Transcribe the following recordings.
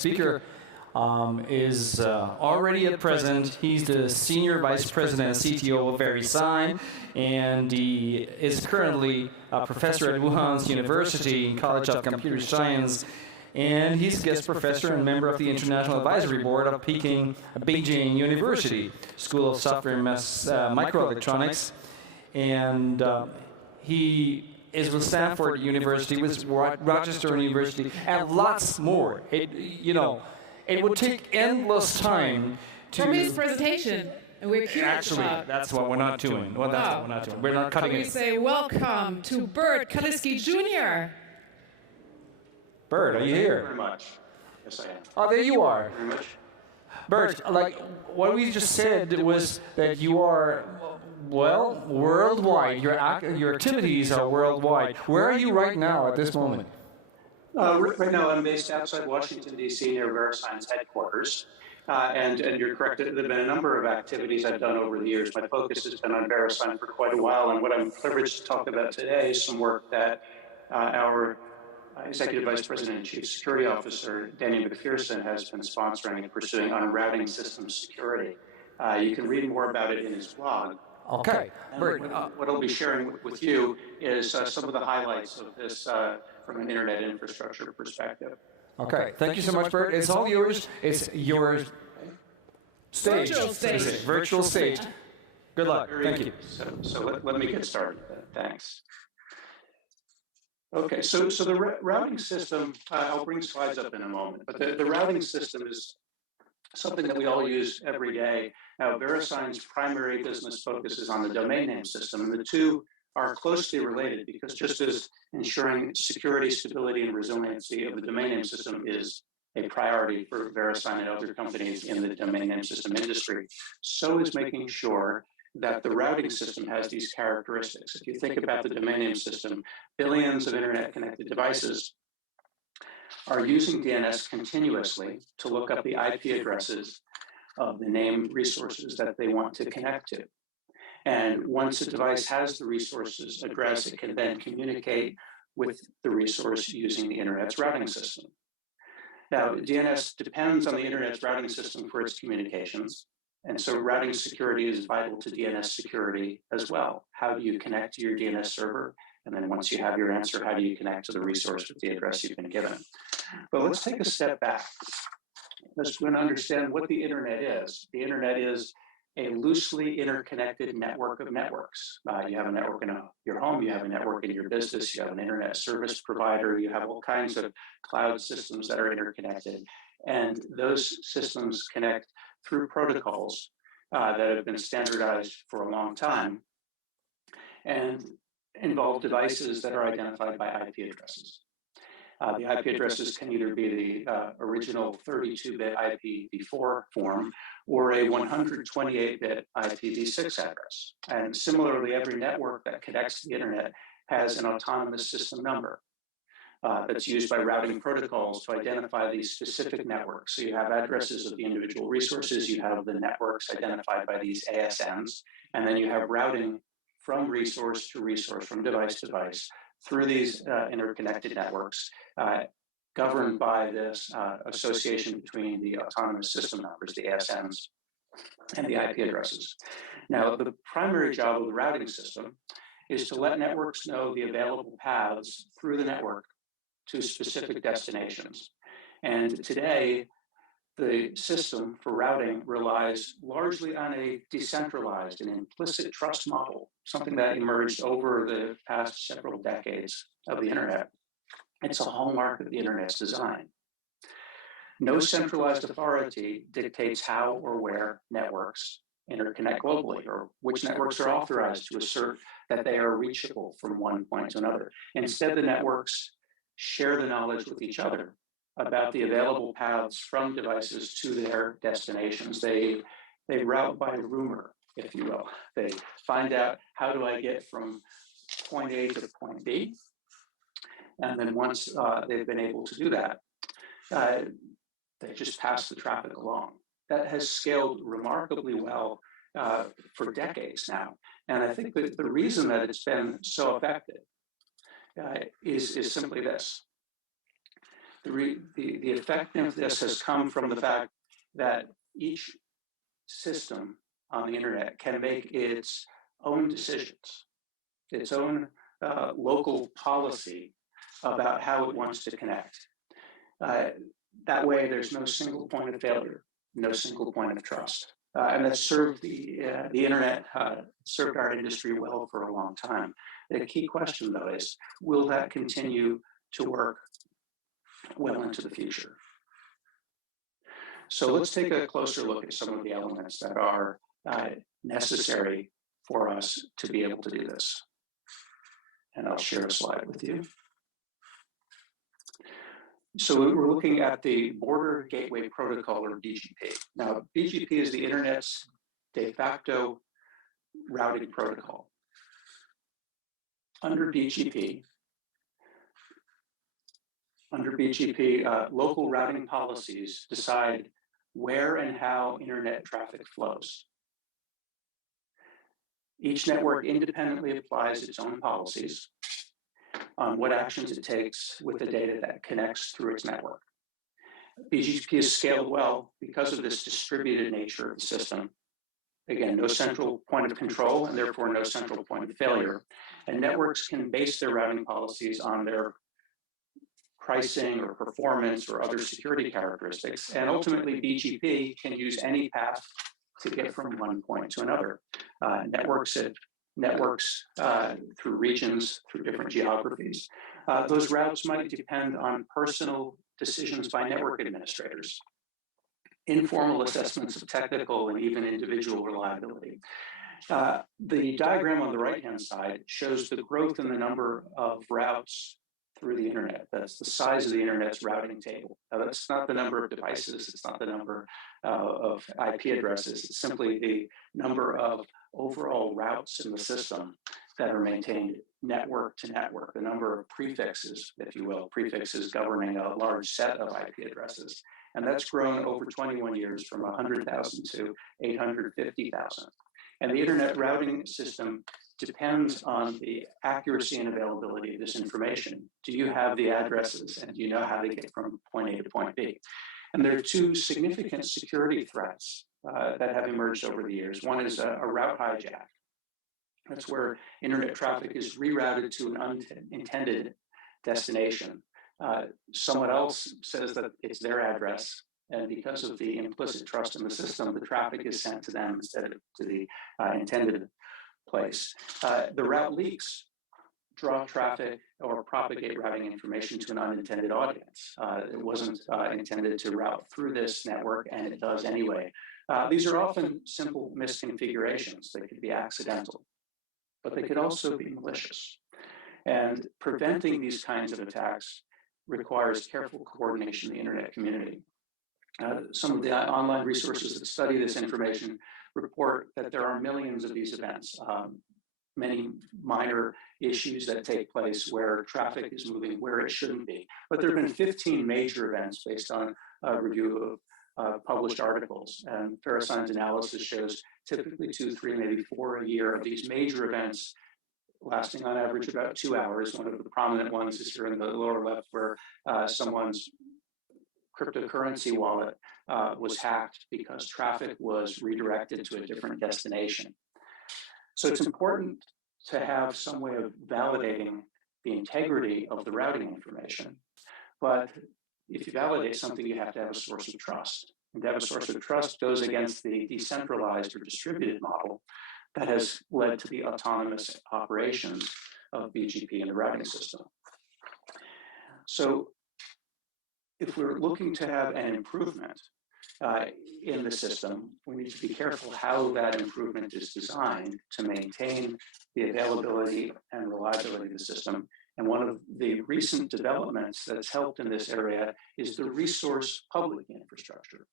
speaker is already at present. He's the Senior Vice President and CTO of Verisign, and he is currently a professor at Wuhan's University College of Computer Science, and he's guest professor and member of the International Advisory Board of Beijing University School of Software and Microelectronics, and he is with Stanford University, with Rochester University, and lots more. It would take endless time to... From his presentation, and we're curious. Actually, that's what we're not doing. Well, that's what we're not doing. We're not cutting it. We say welcome to Burt Kaliski Jr. Burt, are you here? Very much. Yes, I am. Oh, there you are. Very much. Burt, like what we just said was that you are, well, worldwide. Your activities are worldwide. Where are you right now at this moment? Right now, I'm based outside Washington, D.C., near Verisign's headquarters. And you're correct, there have been a number of activities I've done over the years. My focus has been on Verisign for quite a while, and what I'm privileged to talk about today is some work that our Executive Vice President and Chief Security Officer, Danny McPherson, has been sponsoring and pursuing on routing system security. You can read more about it in his blog. Okay. Burt, what I'll be sharing with you is some of the highlights of this from an internet infrastructure perspective. Okay. Thank you so much, Burt. It's all yours. It's your stage. Virtual stage. Virtual stage. Good luck. Thank you. So let me get started. Thanks. Okay, so the routing system, I'll bring slides up in a moment, but the routing system is something that we all use every day. Now, Verisign's primary business focus is on the domain name system, and the two are closely related because just as ensuring security, stability, and resiliency of the domain name system is a priority for Verisign and other companies in the domain name system industry, so is making sure that the routing system has these characteristics. If you think about the domain name system, billions of internet-connected devices are using DNS continuously to look up the IP addresses of the named resources that they want to connect to. And once a device has the resource's address, it can then communicate with the resource using the internet's routing system. Now, DNS depends on the internet's routing system for its communications. And so routing security is vital to DNS security as well. How do you connect to your DNS server? And then once you have your answer, how do you connect to the resource with the address you've been given? But let's take a step back. Let's understand what the internet is. The internet is a loosely interconnected network of networks. You have a network in your home, you have a network in your business, you have an internet service provider, you have all kinds of cloud systems that are interconnected. And those systems connect through protocols that have been standardized for a long time and involve devices that are identified by IP addresses. The IP addresses can either be the original 32-bit IPv4 form or a 128-bit IPv6 address. And similarly, every network that connects to the internet has an autonomous system number that's used by routing protocols to identify these specific networks. So you have addresses of the individual resources, you have the networks identified by these ASNs, and then you have routing from resource to resource, from device to device, through these interconnected networks, governed by this association between the autonomous system numbers, the ASNs, and the IP addresses. Now, the primary job of the routing system is to let networks know the available paths through the network to specific destinations. And today, the system for routing relies largely on a decentralized and implicit trust model, something that emerged over the past several decades of the internet. It's a hallmark of the internet's design. No centralized authority dictates how or where networks interconnect globally, or which networks are authorized to assert that they are reachable from one point to another. Instead, the networks share the knowledge with each other about the available paths from devices to their destinations. They route by rumor, if you will. They find out, how do I get from point A to point B? And then once they've been able to do that, they just pass the traffic along. That has scaled remarkably well for decades now. And I think that the reason that it's been so effective is simply this. The effectiveness has come from the fact that each system on the internet can make its own decisions, its own local policy about how it wants to connect. That way, there's no single point of failure, no single point of trust. And that's served the internet, served our industry well for a long time. The key question, though, is will that continue to work well into the future? So let's take a closer look at some of the elements that are necessary for us to be able to do this. And I'll share a slide with you. So we're looking at the Border Gateway Protocol, or BGP. Now, BGP is the internet's de facto routing protocol. Under BGP, local routing policies decide where and how internet traffic flows. Each network independently applies its own policies on what actions it takes with the data that connects through its network. BGP is scaled well because of this distributed nature of the system. Again, no central point of control and therefore no central point of failure. And networks can base their routing policies on their pricing or performance or other security characteristics. And ultimately, BGP can use any path to get from one point to another. Networks through regions, through different geographies. Those routes might depend on personal decisions by network administrators, informal assessments of technical and even individual reliability. The diagram on the right-hand side shows the growth in the number of routes through the internet. That's the size of the internet's routing table. Now, that's not the number of devices. It's not the number of IP addresses. It's simply the number of overall routes in the system that are maintained network to network, the number of prefixes, if you will, prefixes governing a large set of IP addresses. And that's grown over 21 years from 100,000 to 850,000. And the internet routing system depends on the accuracy and availability of this information. Do you have the addresses and do you know how to get from point A to point B? And there are two significant security threats that have emerged over the years. One is a route hijack. That's where internet traffic is rerouted to an unintended destination. Someone else says that it's their address, and because of the implicit trust in the system, the traffic is sent to them instead of to the intended place. The route leaks draw traffic or propagate routing information to an unintended audience. It wasn't intended to route through this network, and it does anyway. These are often simple misconfigurations. They could be accidental, but they could also be malicious. And preventing these kinds of attacks requires careful coordination in the internet community. Some of the online resources that study this information report that there are millions of these events, many minor issues that take place where traffic is moving where it shouldn't be. But there have been 15 major events based on a review of published articles. And Verisign's analysis shows typically 2, 3, maybe 4 a year of these major events lasting on average about 2 hours. One of the prominent ones is here in the lower left, where someone's cryptocurrency wallet was hacked because traffic was redirected to a different destination. So it's important to have some way of validating the integrity of the routing information. But if you validate something, you have to have a source of trust. And to have a source of trust goes against the decentralized or distributed model that has led to the autonomous operations of BGP and the routing system. So if we're looking to have an improvement in the system, we need to be careful how that improvement is designed to maintain the availability and reliability of the system. And one of the recent developments that's helped in this area is the resource public infrastructure.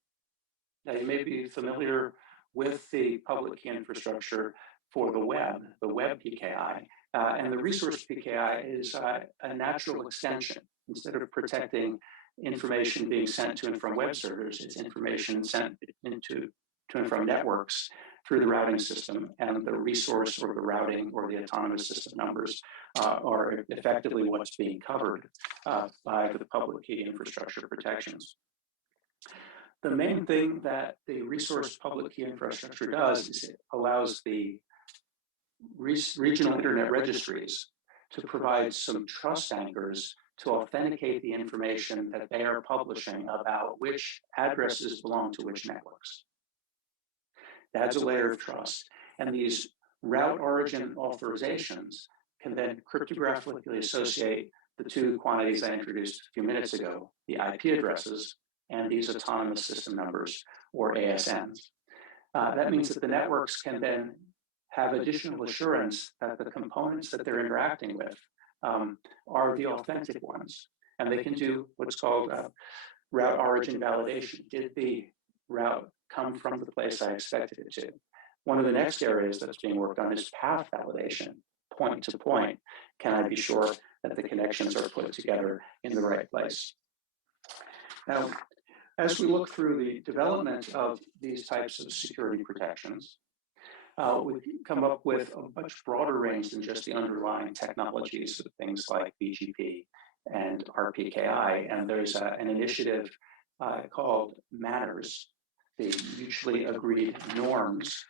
Now, you may be familiar with the public key infrastructure for the web PKI, and the resource PKI is a natural extension. Instead of protecting information being sent to and from web servers, it's information sent to and from networks through the routing system, and the resource or the routing or the autonomous system numbers are effectively what's being covered by the public key infrastructure protections. The main thing that the resource public key infrastructure does is it allows the regional internet registries to provide some trust anchors to authenticate the information that they are publishing about which addresses belong to which networks. Adds a layer of trust. And these route origin authorizations can then cryptographically associate the two quantities I introduced a few minutes ago, the IP addresses and these autonomous system numbers, or ASNs. That means that the networks can then have additional assurance that the components that they're interacting with are the authentic ones. And they can do what's called route origin validation. Did the route come from the place I expected it to? One of the next areas that's being worked on is path validation, point to point. Can I be sure that the connections are put together in the right place? Now, as we look through the development of these types of security protections, we've come up with a much broader range than just the underlying technologies of things like BGP and RPKI. And there's an initiative called Manners, the mutually agreed norms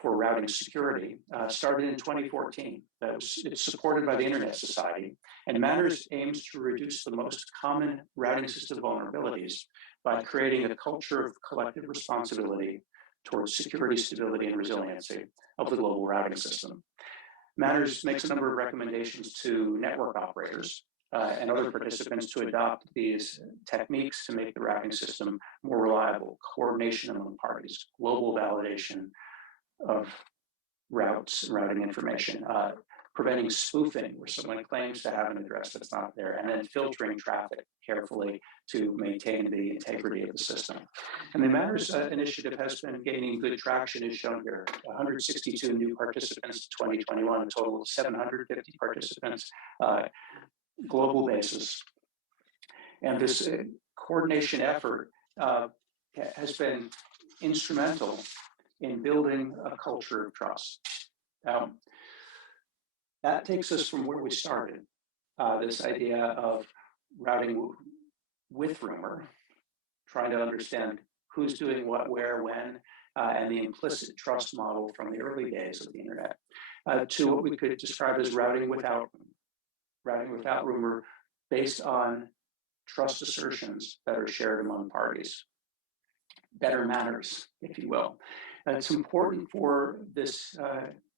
for routing security, started in 2014. It's supported by the Internet Society, and Manners aims to reduce the most common routing system vulnerabilities by creating a culture of collective responsibility towards security, stability, and resiliency of the global routing system. Manners makes a number of recommendations to network operators and other participants to adopt these techniques to make the routing system more reliable, coordination among parties, global validation of routes and routing information, preventing spoofing, where someone claims to have an address that's not there, and then filtering traffic carefully to maintain the integrity of the system. And the Manners initiative has been gaining good traction, as shown here. 162 new participants in 2021, a total of 750 participants, global basis. And this coordination effort has been instrumental in building a culture of trust. Now, that takes us from where we started, this idea of routing with rumor, trying to understand who's doing what, where, when, and the implicit trust model from the early days of the internet, to what we could describe as routing without rumor, based on trust assertions that are shared among parties. Better manners, if you will. And it's important for this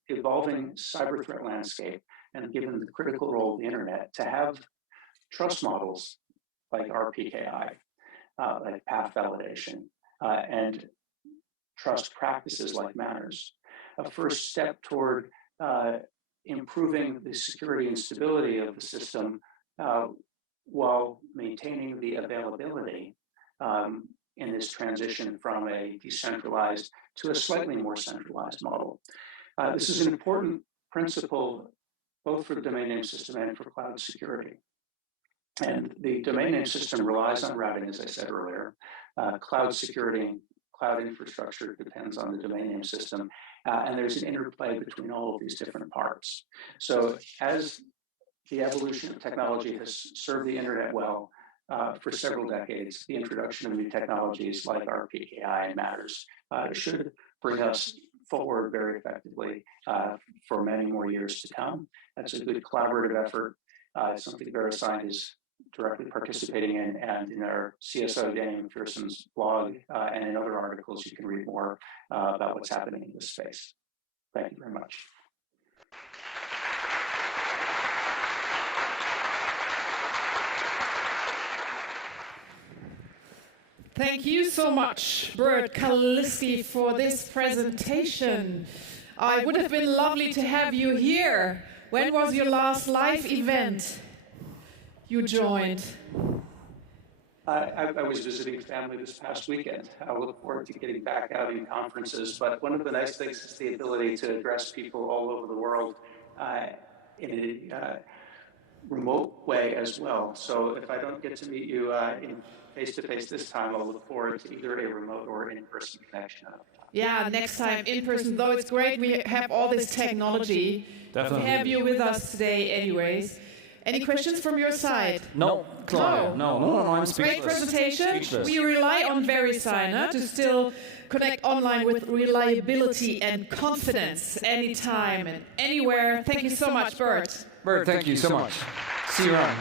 evolving cyber threat landscape, and given the critical role of the internet, to have trust models like RPKI, like path validation, and trust practices like Manners. A first step toward improving the security and stability of the system while maintaining the availability in this transition from a decentralized to a slightly more centralized model. This is an important principle both for the domain name system and for cloud security. And the domain name system relies on routing, as I said earlier. Cloud security and cloud infrastructure depends on the domain name system. And there's an interplay between all of these different parts. So as the evolution of technology has served the internet well for several decades, the introduction of new technologies like RPKI and Manners should bring us forward very effectively for many more years to come. That's a good collaborative effort, something Verisign is directly participating in, and in our CSO, Daniel McPherson's blog, and in other articles, you can read more about what's happening in this space. Thank you very much. Thank you so much, Burt Kaliski, for this presentation. It would have been lovely to have you here. When was your last live event you joined? I was visiting family this past weekend. I look forward to getting back out in conferences, but one of the nice things is the ability to address people all over the world in a remote way as well. So if I don't get to meet you in face-to-face this time, I'll look forward to either a remote or in-person connection another time. Yeah, next time in person, though it's great we have all this technology. Definitely. We have you with us today anyways. Any questions from your side? No, Claudia. No, I'm speechless. Great presentation. Speechless. We rely on Verisign to still connect online with reliability and confidence anytime and anywhere. Thank you so much, Burt. Burt, thank you so much. See you around.